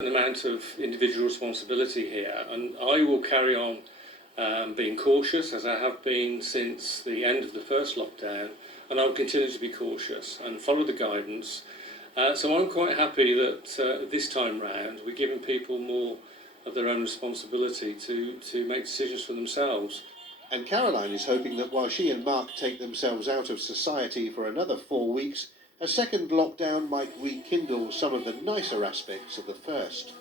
An amount of individual responsibility here, and I will carry on being cautious as I have been since the end of the first lockdown, and I will continue to be cautious and follow the guidance. So I'm quite happy that this time round we're giving people more of their own responsibility to make decisions for themselves. And Caroline is hoping that while she and Mark take themselves out of society for another 4 weeks, a second lockdown might rekindle some of the nicer aspects of the first.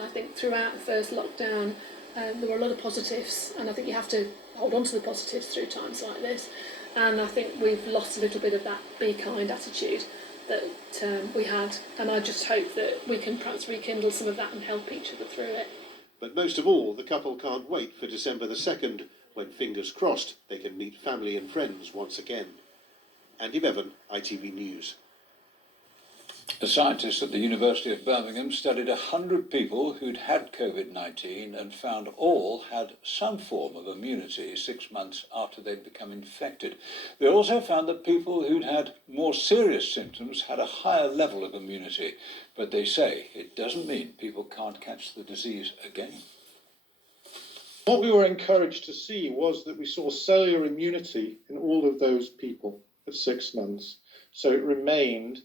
I think throughout the first lockdown there were a lot of positives, and I think you have to hold on to the positives through times like this. And I think we've lost a little bit of that be kind attitude that we had, and I just hope that we can perhaps rekindle some of that and help each other through it. But most of all, the couple can't wait for December the 2nd, when, fingers crossed, they can meet family and friends once again. Andy Bevan, ITV News. A scientist at the University of Birmingham studied 100 people who'd had COVID-19 and found all had some form of immunity 6 months after they'd become infected. They also found that people who'd had more serious symptoms had a higher level of immunity, but they say it doesn't mean people can't catch the disease again. What we were encouraged to see was that we saw cellular immunity in all of those people at 6 months, so it remained.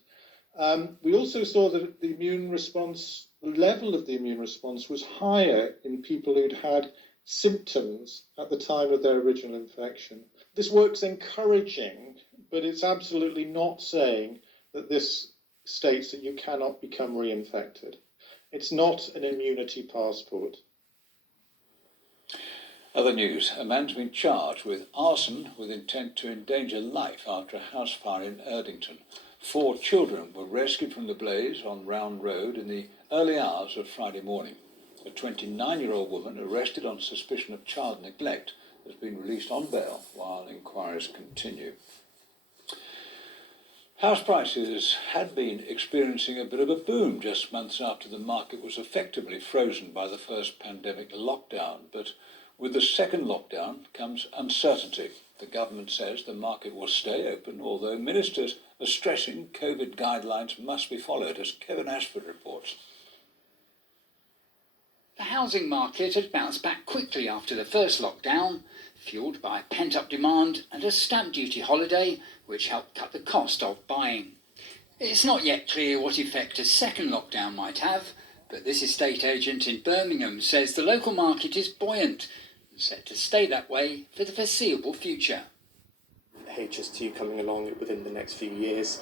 We also saw that the immune response, the level of the immune response was higher in people who'd had symptoms at the time of their original infection. This work's encouraging, but it's absolutely not saying that this states that you cannot become reinfected. It's not an immunity passport. Other news, a man's been charged with arson with intent to endanger life after a house fire in Erdington. 4 children were rescued from the blaze on Round Road in the early hours of Friday morning. A 29-year-old woman arrested on suspicion of child neglect has been released on bail while inquiries continue. House prices had been experiencing a bit of a boom just months after the market was effectively frozen by the first pandemic lockdown, but with the second lockdown comes uncertainty. The government says the market will stay open, although ministers are stressing COVID guidelines must be followed, as Kevin Ashford reports. The housing market had bounced back quickly after the first lockdown, fuelled by pent-up demand and a stamp duty holiday, which helped cut the cost of buying. It's not yet clear what effect a second lockdown might have, but this estate agent in Birmingham says the local market is buoyant, set to stay that way for the foreseeable future. HS2 coming along within the next few years.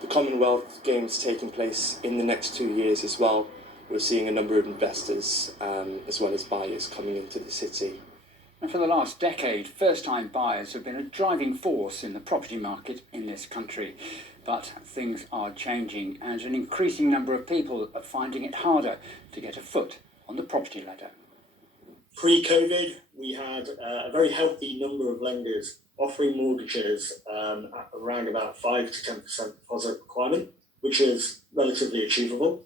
The Commonwealth Games taking place in the next 2 years as well. We're seeing a number of investors as well as buyers coming into the city. And for the last decade, first-time buyers have been a driving force in the property market in this country. But things are changing, and an increasing number of people are finding it harder to get a foot on the property ladder. Pre-COVID, we had a very healthy number of lenders offering mortgages at around about 5 to 10% deposit requirement, which is relatively achievable.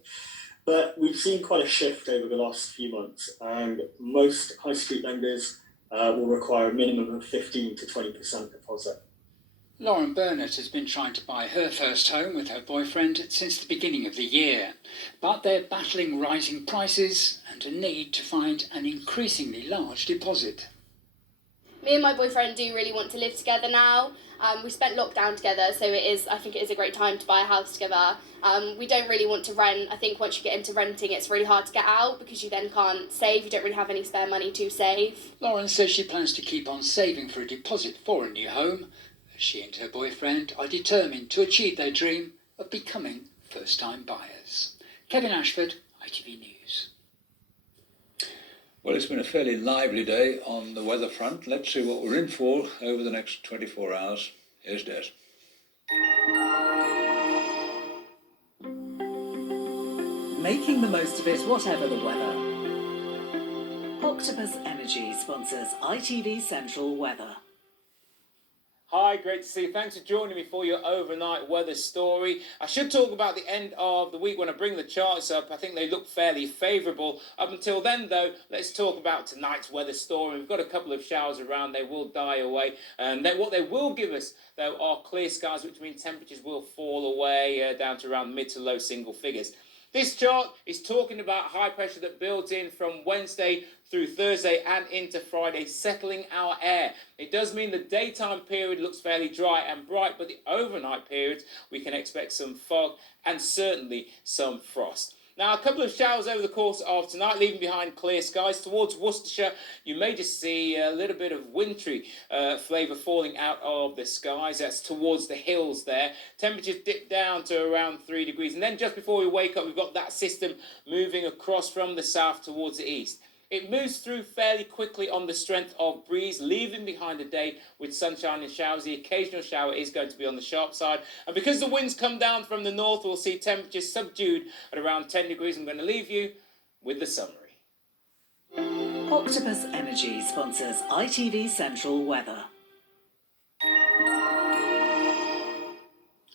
But we've seen quite a shift over the last few months, and most high street lenders will require a minimum of 15 to 20% deposit. Lauren Burnett has been trying to buy her first home with her boyfriend since the beginning of the year. But they're battling rising prices and a need to find an increasingly large deposit. Me and my boyfriend do really want to live together now. We spent lockdown together, so I think it is a great time to buy a house together. We don't really want to rent. I think once you get into renting, it's really hard to get out because you then can't save. You don't really have any spare money to save. Lauren says she plans to keep on saving for a deposit for a new home. She and her boyfriend are determined to achieve their dream of becoming first-time buyers. Kevin Ashford, ITV News. Well, it's been a fairly lively day on the weather front. Let's see what we're in for over the next 24 hours. Here's Des. Making the most of it, whatever the weather. Octopus Energy sponsors ITV Central Weather. Hi, great to see you. Thanks for joining me for your overnight weather story. I should talk about the end of the week when I bring the charts up. I think they look fairly favourable. Up until then, though, let's talk about tonight's weather story. We've got a couple of showers around. They will die away. And what they will give us, though, are clear skies, which means temperatures will fall away down to around mid to low single figures. This chart is talking about high pressure that builds in from Wednesday through Thursday and into Friday, settling our air. It does mean the daytime period looks fairly dry and bright, but the overnight periods, we can expect some fog and certainly some frost. Now, a couple of showers over the course of tonight, leaving behind clear skies. Towards Worcestershire, you may just see a little bit of wintry flavour falling out of the skies. That's towards the hills there. Temperatures dip down to around 3 degrees. And then just before we wake up, we've got that system moving across from the south towards the east. It moves through fairly quickly on the strength of breeze, leaving behind a day with sunshine and showers. The occasional shower is going to be on the sharp side. And because the winds come down from the north, we'll see temperatures subdued at around 10 degrees. I'm going to leave you with the summary. Octopus Energy sponsors ITV Central Weather.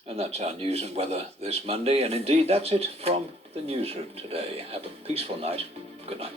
And that's our news and weather this Monday. And indeed, that's it from the newsroom today. Have a peaceful night. Good night.